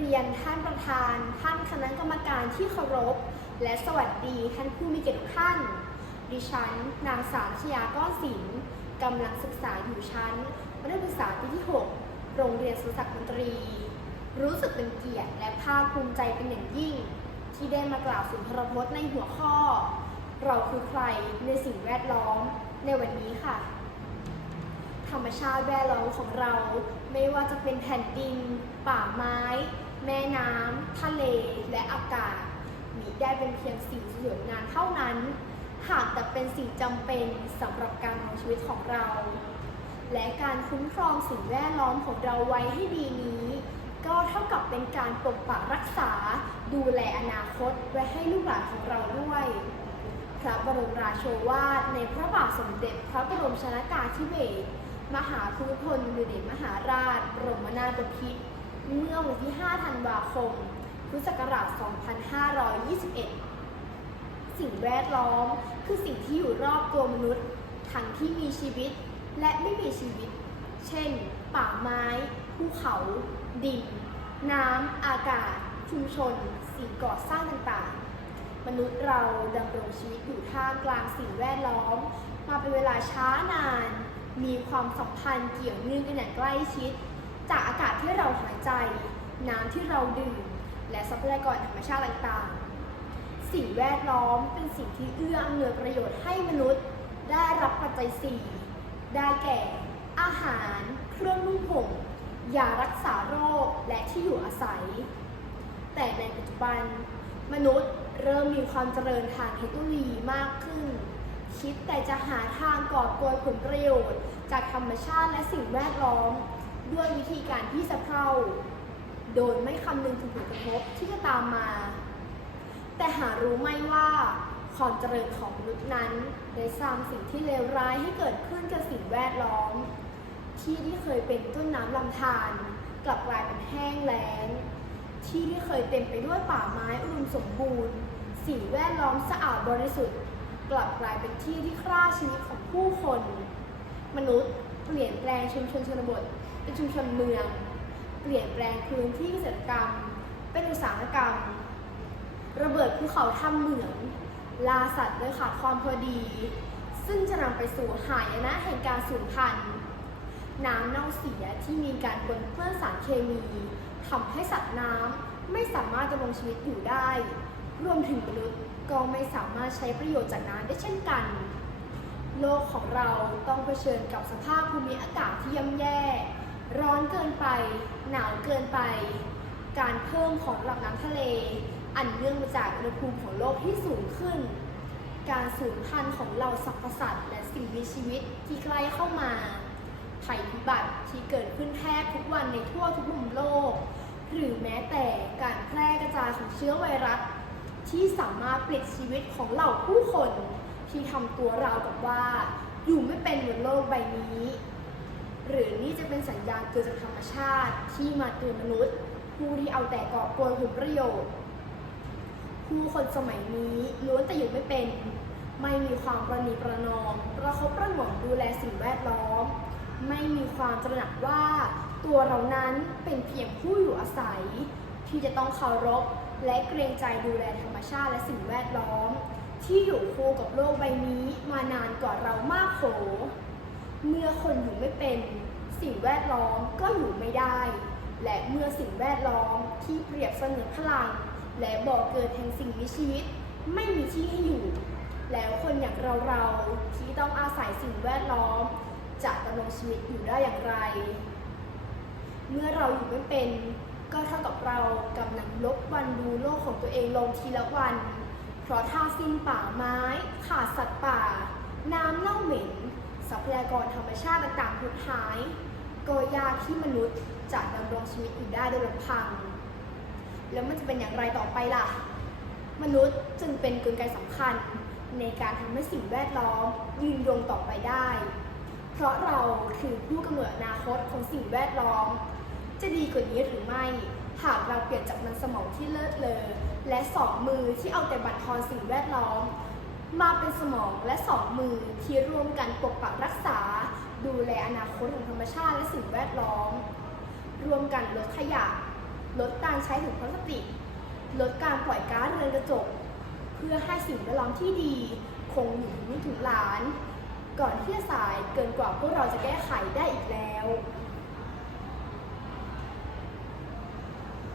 เรียนท่านประธาน ท่านคณะกรรมการที่เคารพ และสวัสดีท่านผู้มีเกียรติทุกท่าน ดิฉัน นางสาวชยาก้อนศิลป์กำลังศึกษาอยู่ชั้นมัธยมศึกษาปีที่ 6 โรงเรียนสุรศักดนตรี รู้สึกเป็นเกียรติและภาคภูมิใจเป็นอย่างยิ่ง ที่ได้มากล่าวสุนทรพจน์ในหัวข้อ เราคือใครในสิ่งแวดล้อมในวันนี้ค่ะ ธรรมชาติแวดล้อมของเราไม่ว่าจะเป็นแผ่นดิน ป่าไม้ แม่น้ำทะเลและอากาศมีได้เป็นเพียงสิ่งสวยงามเท่านั้น หากแต่เป็นสิ่งจำเป็นสำหรับการดำรงชีวิตของเรา และการคุ้มครองสิ่งแวดล้อมของเราไว้ให้ดีนี้ ก็เท่ากับเป็นการปกปักรักษา ดูแลอนาคตไว้ให้ลูกหลานของเราด้วย พระบรมราโชวาทในพระบาทสมเด็จพระบรมชนากาธิเบศรมหาภูมิพลอดุลยเดชมหาราช บรมนาถบพิตร เมื่อวันที่ 5 ธันวาคม พุทธศักราช 2521 สิ่งแวดล้อมคือสิ่งที่อยู่รอบตัวมนุษย์ ทั้งที่มีชีวิตและไม่มีชีวิต เช่น ป่าไม้ ภูเขา ดิน น้ำ อากาศ ชุมชน สิ่งก่อสร้างต่างๆ มนุษย์เราดำรงชีวิตอยู่ท่ามกลางสิ่งแวดล้อม มาเป็นเวลาช้านาน มีความสัมพันธ์เกี่ยวเนื่องกันอย่างใกล้ชิด จากอากาศที่เราหายใจ น้ำที่เราดื่ม และทรัพยากรธรรมชาติต่างๆ สิ่งแวดล้อมเป็นสิ่งที่เอื้ออำนวยประโยชน์ให้มนุษย์ ได้รับปัจจัยสี่ได้แก่ อาหาร เครื่องนุ่งห่มยารักษาโรคและที่อยู่อาศัย แต่ในปัจจุบัน มนุษย์เริ่มมีความเจริญทางเทคโนโลยีมากขึ้น คิดแต่จะหาทางก่อกวนผลประโยชน์ จากธรรมชาติและสิ่งแวดล้อม ด้วยวิธีการที่สะเพร่าโดยไม่คำนึงถึงผลกระทบที่จะตามมา แต่หารู้ไหม่ว่าความเจริญของมนุษย์นั้นได้สร้างสิ่งที่เลวร้ายให้เกิดขึ้นกับสิ่งแวดล้อม ที่ที่เคยเป็นต้นน้ำลำธารกลับกลายเป็นแห้งแล้ง ที่ที่เคยเต็มไปด้วยป่าไม้อุดมสมบูรณ์ สิ่งแวดล้อมสะอาดบริสุทธิ์ กลับกลายเป็นที่ที่ฆ่าชีวิตของผู้คน มนุษย์ เปลี่ยนแปลงชุมชนชนบท เป็นชุมชนเมือง เปลี่ยนแปลงพื้นที่เกษตรกรรม เป็นอุตสาหกรรม ระเบิดภูเขาทำเหมืองลาสัตว์โดยขาดความพอดี ซึ่งจะนำไปสู่หายนะแห่งการสูญพันธุ์น้ำเน่าเสียที่มีการปนเปื้อนสารเคมีทำให้สัตว์น้ำไม่สามารถดำรงชีวิตอยู่ได้ รวมถึงมนุษย์ก็ไม่สามารถใช้ประโยชน์จากน้ำได้เช่นกัน โลกของเราต้องเผชิญกับสภาพภูมิอากาศที่ย่ำแย่ ร้อนเกินไป หนาวเกินไป การเพิ่มของระดับน้ำทะเล อันเนื่องมาจากอุณหภูมิของโลกที่สูงขึ้น การสูญพันธุ์ของเหล่าสรรพสัตว์และสิ่งมีชีวิตที่ใกล้เข้ามาภัยพิบัติที่เกิดขึ้นแทบทุกวันในทั่วทุกมุมโลก หรือแม้แต่การแพร่กระจายของเชื้อไวรัส ที่สามารถเปลี่ยนชีวิตของเหล่าผู้คน ที่ทำตัวเรากับว่า อยู่ไม่เป็นบนโลกใบนี้ หรือนี่จะเป็นสัญญาณเกิดจากธรรมชาติที่มาเตือนมนุษย์ ผู้ที่เอาแต่ก่อกวนผลประโยชน์ ผู้คนสมัยนี้ล้วนแต่อยู่ไม่เป็น ไม่มีความประนีประนอมประคบประหงมดูแลสิ่งแวดล้อม ไม่มีความตระหนักว่าตัวเรานั้นเป็นเพียงผู้อยู่อาศัย ที่จะต้องเคารพและเกรงใจดูแลธรรมชาติและสิ่งแวดล้อม ที่อยู่คู่กับโลกใบนี้มานานกว่าเรามากโขเมื่อคนอยู่ไม่เป็น สิ่งแวดล้อมก็อยู่ไม่ได้ และเมื่อสิ่งแวดล้อมที่เปรียบเสมือนพลัง และบ่อเกิดแห่งสิ่งมีชีวิต ไม่มีที่ให้อยู่ แล้วคนอย่างเราๆที่ต้องอาศัยสิ่งแวดล้อม จะดำรงชีวิตอยู่ได้อย่างไร เมื่อเราอยู่ไม่เป็น ก็เท่ากับเรากำลังลบวันดูโลกของตัวเองลงทีละวัน เพราะถ้าสิ้นป่าไม้ขาดสัตว์ป่า น้ำเน่าเหม็นทรัพยากรธรรมชาติต่างๆหดหาย ก็ยากที่มนุษย์จะดำรงชีวิตอยู่ได้โดยลำพัง แล้วมันจะเป็นอย่างไรต่อไปล่ะ มนุษย์จึงเป็นกลไกสำคัญในการทำให้สิ่งแวดล้อมยืนยงต่อไปได้ เพราะเราคือผู้กำหนดอนาคตของสิ่งแวดล้อม จะดีกว่านี้หรือไม่ หากเราเปลี่ยนจากมันสมองที่เลิศเลอและสองมือที่เอาแต่บั่นทอนสิ่งแวดล้อม มาเป็นสมองและสองมือที่ร่วมกันปกปักรักษา ดูแลอนาคตของธรรมชาติและสิ่งแวดล้อม รวมกันลดขยะ ลดการใช้ถุงพลาสติก ลดการปล่อยก๊าซเรือนกระจก เพื่อให้สิ่งแวดล้อมที่ดี คงอยู่ถึงลูกถึงหลาน ก่อนที่จะสายเกินกว่าพวกเราจะแก้ไขได้อีกแล้ว